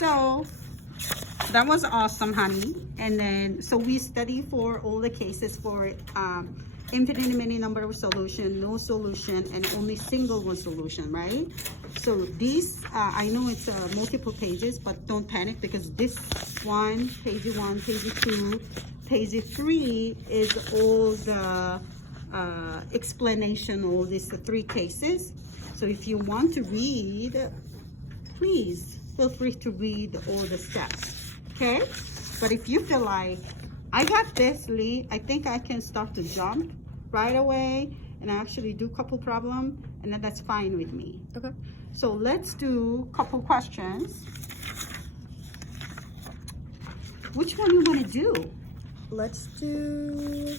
So that was awesome, honey. And then, so we study for all the cases for infinite many number of solution, no solution, and only single one solution, right? So this, I know it's multiple pages, but don't panic because this one, page 2, page 3 is all the explanation, all these 3 cases. So if you want to read, please feel free to read all the steps, okay? But if you feel like, I got this, Lee, I think I can start to jump right away and actually do couple problem, and then that's fine with me. Okay. So let's do couple questions. Which one you want to do? Let's do,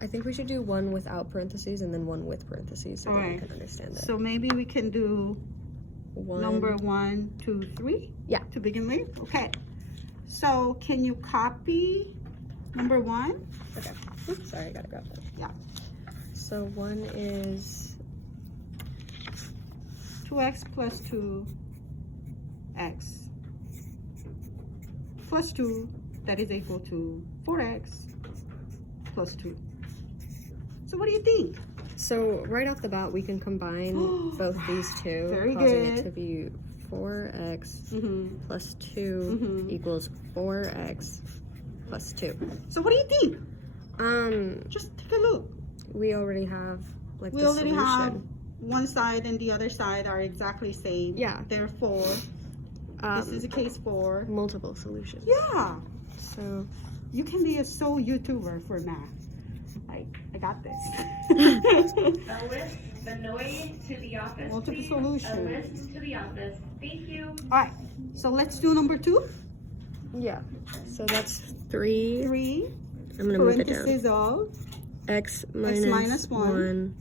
I think we should do one without parentheses and then one with parentheses so that I can understand it. So maybe we can do number 1, 2, 3? Yeah. To begin with? Okay. So can you copy number 1? Okay. Oops, sorry, I gotta grab that. Yeah. So 1 is 2x plus 2x plus 2, that is equal to 4x plus 2. So what do you think? So right off the bat, we can combine both these two, Very causing good. it to be 4x plus 2 equals 4x plus 2. So what do you think? Just take a look. We already have like We the already solution. have one side and the other side are exactly same. Yeah. Therefore, this is a case 4. Multiple solutions. Yeah. So You can be a sole YouTuber for math. I got this. Ellis Benoit to the office, Multiple please. solution. Ellis to the office. Thank you. All right. So let's do number 2. yeah. So that's 3. 3. I'm gonna move it down. Parentheses of X minus minus 1. 1.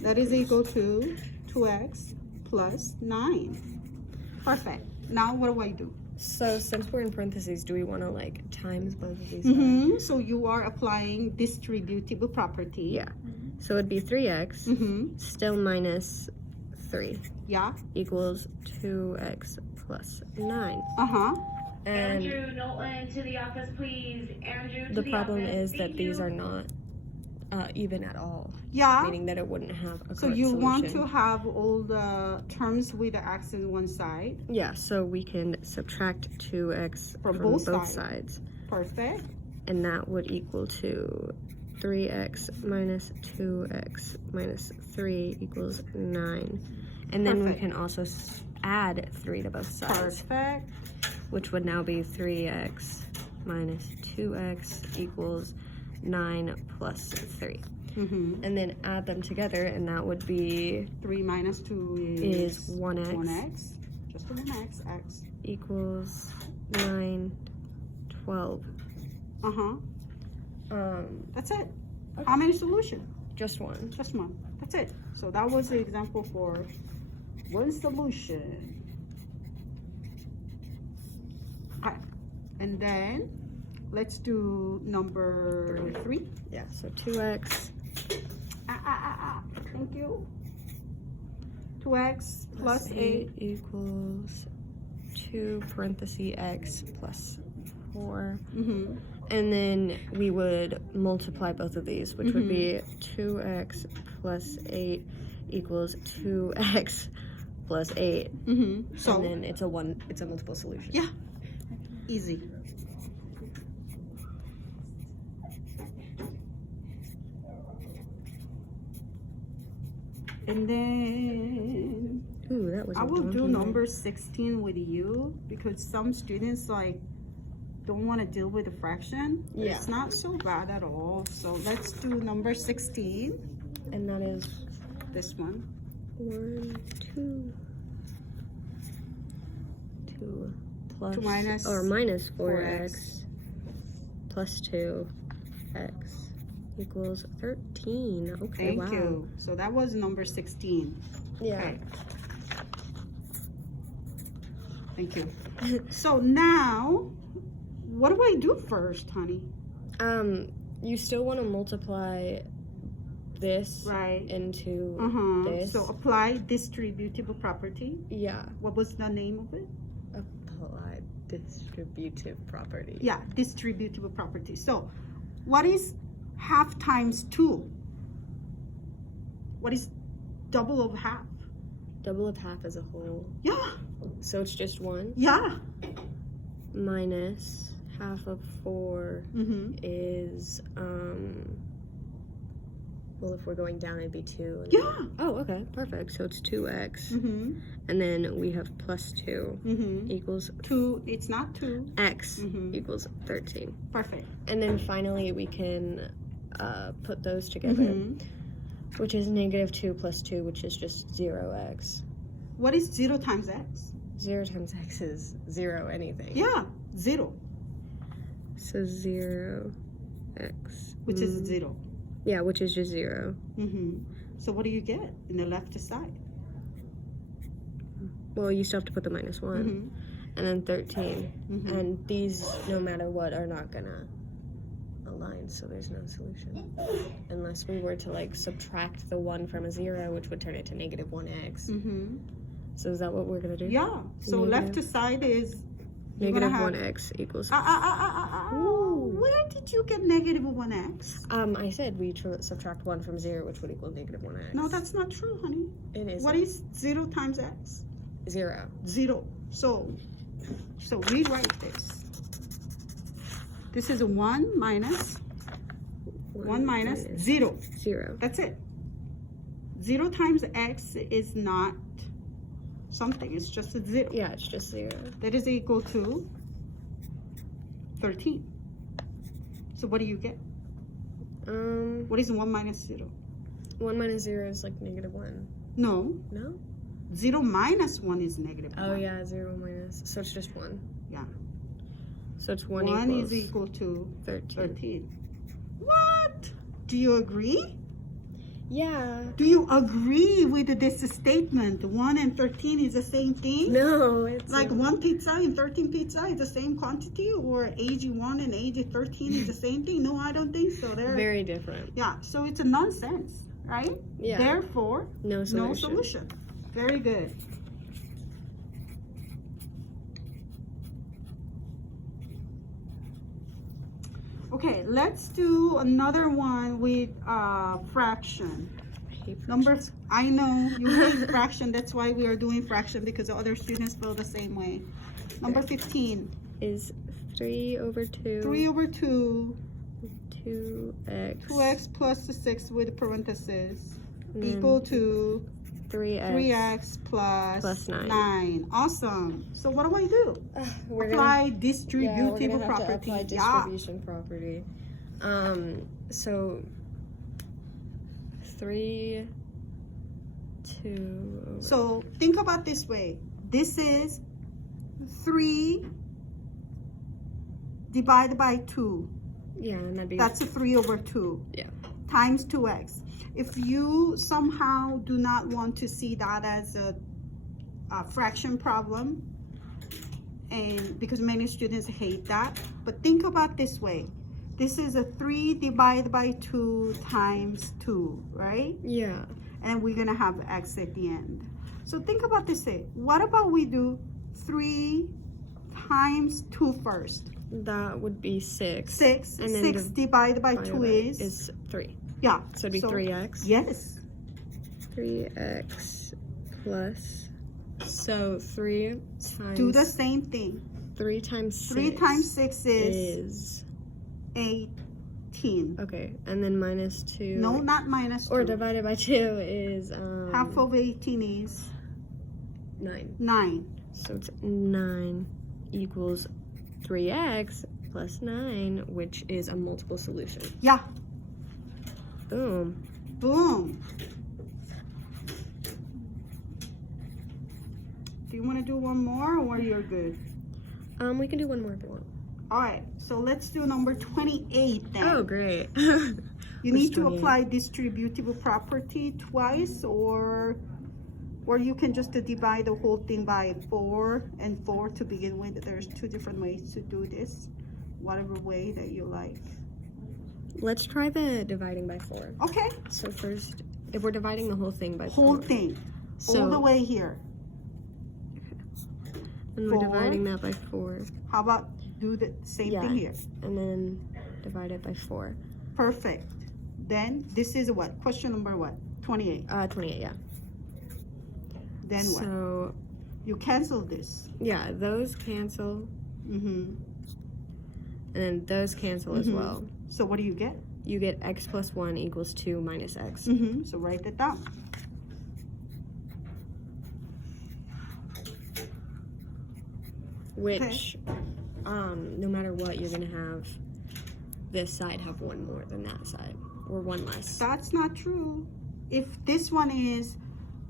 that is equal to 2x plus 9. Perfect. Now what do I do? So since we're in parentheses, do we want to like times both of these? So you are applying distributable property. Yeah. So it'd be 3x still minus 3 Yeah. equals 2x plus 9. And Andrew Nolan to the office, please. Andrew to the the problem office. is that these are not even at all, Yeah. meaning that it wouldn't have a So correct you solution. want to have all the terms with the x in one side. Yeah, so we can subtract 2x From from both both sides. sides, Perfect. and that would equal to 3x minus 2x minus 3 equals 9. And then Perfect. we can also add 3 to both sides, Perfect. which would now be 3x minus 2x equals 9 plus 3. And then add them together, and that would be 3 minus 2 is 1x 1x. Just 1x. X. equals 9, 12. That's it. How many solutions? Just one. Just one. That's it. So that was the example for one solution. Okay. And then let's do number 3. Yeah, so 2x Thank you. 2x plus 8. equals 2 parenthesis x plus 4. And then we would multiply both of these, which would be 2x plus 8 equals 2x plus 8. So And then it's a multiple solution. yeah, easy. And then Ooh, that was I a will do daunting number 16 with you because some students don't want to deal with the fraction. Yeah. It's not so bad at all. So let's do number 16. one. And that is This one. 1, 2 plus 2 minus or minus 4x 4x. plus 2x equals 13. Okay, Thank wow. you. So that was number 16. Yeah. Okay. Thank you. So now, what do I do first, honey? You still want to multiply this Right. into this. So apply distributable property. Yeah. What was the name of it? applied distributive property. Yeah, distributive property. So what is half times 2? What is double of half? Double of half as a whole. Yeah, So it's just 1 yeah. minus half of 4 Mm-hmm. is well, if we're going down it'd be 2. And Yeah. oh, okay, perfect. So it's 2x. Mm-hmm. And then we have plus 2 Mm-hmm. equals 2, it's not 2. x Mhm. equals 13. Perfect. And then finally we can put those together, Mm-hmm. which is negative 2 plus 2, which is just 0x. What is 0 times x? 0 times x is 0 anything. Yeah, 0, So 0x. which is 0. Yeah, which is just 0. Mm-hmm. So what do you get in the left side? Well, you still have to put the minus 1. Mm-hmm. And then 13. Mhm. And these, no matter what, are not gonna align, so there's no solution. Unless we were to like subtract the 1 from a 0, which would turn it to negative 1x. Mm-hmm. So is that what we're gonna do? Yeah. So Negative. left side is you're Negative gonna have- 1x equals. Ooh. Where did you get negative 1x? I said we subtract 1 from 0, which would equal negative 1x. No, that's not true, honey. It is. What is 0 times x? 0. 0. So rewrite this. This is a 1 minus 1 minus 0. 0. That's it. 0 times x is not something. It's just a 0. Yeah, it's just 0. That is equal to 13. So what do you get? What is 1 minus 0? 1 minus 0 is like negative 1. No. No? 0 minus 1 is negative 1. Oh yeah, 0 minus. So it's just 1. Yeah. So it's 1 1 equals is equal to 13. 13. What? Do you agree? Yeah. Do you agree with this statement? 1 and 13 is the same thing? No, it's Like 1 pizza and 13 pizza is the same quantity, or age 1 and age 13 is the same thing? No, I don't think so. They're very different. yeah, so it's a nonsense, right? Yeah. Therefore, No solution. no solution. Very good. Okay, let's do another one with fraction. I hate Numbers, I know you hate fraction. That's why we are doing fraction, because the other students feel the same way. Number 15. is 3 over 2. 3 over 2. 2x. 2x plus the 6 with parentheses. And then Equal to 3x. 3x plus 9. 9. Awesome. So what do I do? We're Apply gonna, distributive yeah, we're gonna have property. to apply distribution property. So 3, 2. Over. So think about this way. This is 3 divided by 2. yeah, and that'd be That's a 3 over 2. Yeah. Times 2x. If you somehow do not want to see that as a fraction problem, and because many students hate that, but think about this way. This is a 3 divided by 2 times 2, right? Yeah. And we're gonna have x at the end. So think about this way. What about we do 3 times 2 first? That would be 6. 6. And then 6 divided by 2 divided is 3. yeah. So it'd be 3x. Yes. 3x plus. So 3 times. Do the same thing. 3 times 6. 3 times 6 is is 18. okay, and then minus 2. No, not minus 2. Or divided by 2 is Half of 18 is 9. 9. So it's 9 equals 3x plus 9, which is a multiple solution. Yeah. Boom. Boom. Do you want to do one more, or you're good? We can do one more if you want. All right. So let's do number 28 then. Oh, great. You need to apply distributable property twice, or you can just divide the whole thing by 4 and 4 to begin with. There's 2 different ways to do this, whatever way that you like. Let's try the dividing by 4. Okay, So first, if we're dividing the whole thing by 4. whole thing, So, all the way here. And we're dividing that by 4. How about do the same Yeah. thing here? And then divide it by 4. Perfect. Then this is what? Question number what? 28. 28, yeah. Then what? So, You cancel this. yeah, those cancel. Mm-hmm. And then those cancel as well. So what do you get? You get x plus 1 equals 2 minus x. Mm-hmm. So write that down. Which, no matter what, you're going to have this side have 1 more than that side. Or 1 less. That's not true. If this one is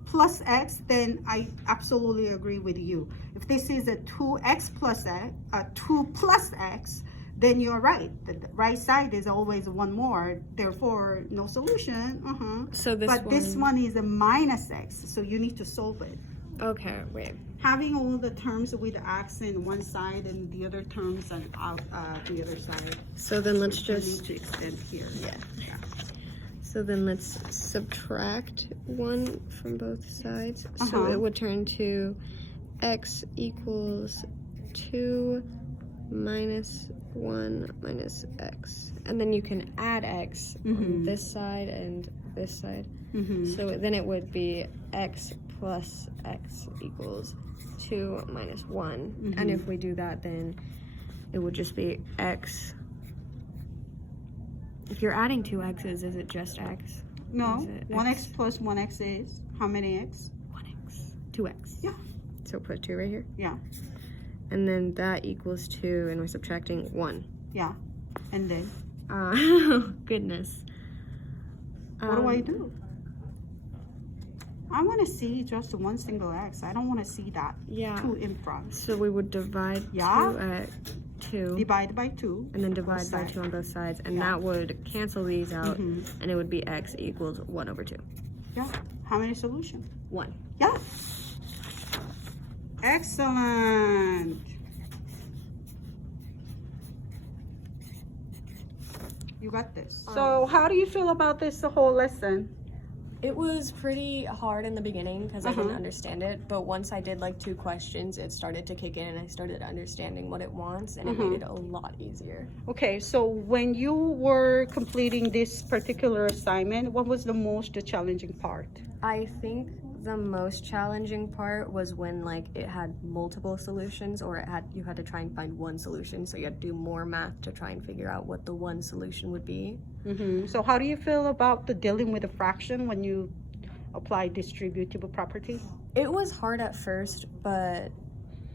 plus x, then I absolutely agree with you. If this is a 2x plus x, 2 plus x, then you're right. The right side is always 1 more, therefore no solution. So This one is a minus x, so you need to solve it. Okay, wait. Having all the terms with x in one side and the other terms on out the other side. So then let's You need just, to extend here. yeah. So then let's subtract 1 from both sides. So it would turn to x equals 2 minus 1 minus x. And then you can add x on this side and this side. So then it would be x plus x equals 2 minus 1. And if we do that, then it would just be x. If you're adding 2 x's, is it just x? No, Is it 1x x? plus 1x is how many x? 1x. 2x. Yeah. So put 2 right here. Yeah, And then that equals 2, and we're subtracting 1. yeah. And then, Goodness. what do I do? I want to see just one single x. I don't want to see that Yeah. 2 in front. So we would divide Yeah. 2, Divide by 2. and then divide both by sides. 2 on both sides, and Yeah. that would cancel these out, and it would be x equals 1 over 2. Yeah. How many solutions? 1. Yeah. Excellent. You got this. So how do you feel about this whole lesson? It was pretty hard in the beginning because I didn't understand it, but once I did like 2 questions, it started to kick in and I started understanding what it wants, and it made it a lot easier. Okay, so when you were completing this particular assignment, what was the most challenging part? I think the most challenging part was when like it had multiple solutions, or you had to try and find one solution, so you had to do more math to try and figure out what the one solution would be. So how do you feel about the dealing with a fraction when you apply distributable property? It was hard at first, but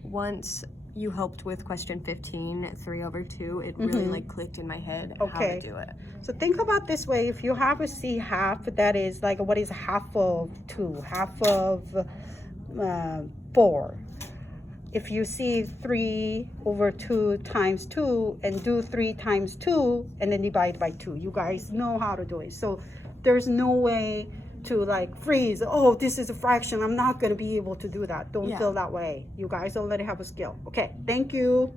once you helped with question 15, 3 over 2, it really like clicked in my head how to do it. So think about this way. If you have a C half, that is like, what is half of 2? Half of 4. If you see 3 over 2 times 2 and do 3 times 2 and then divide by 2, you guys know how to do it. So there's no way to like freeze. Oh, this is a fraction. I'm not going to be able to do that. Don't feel that way. You guys already have a skill. Okay, thank you.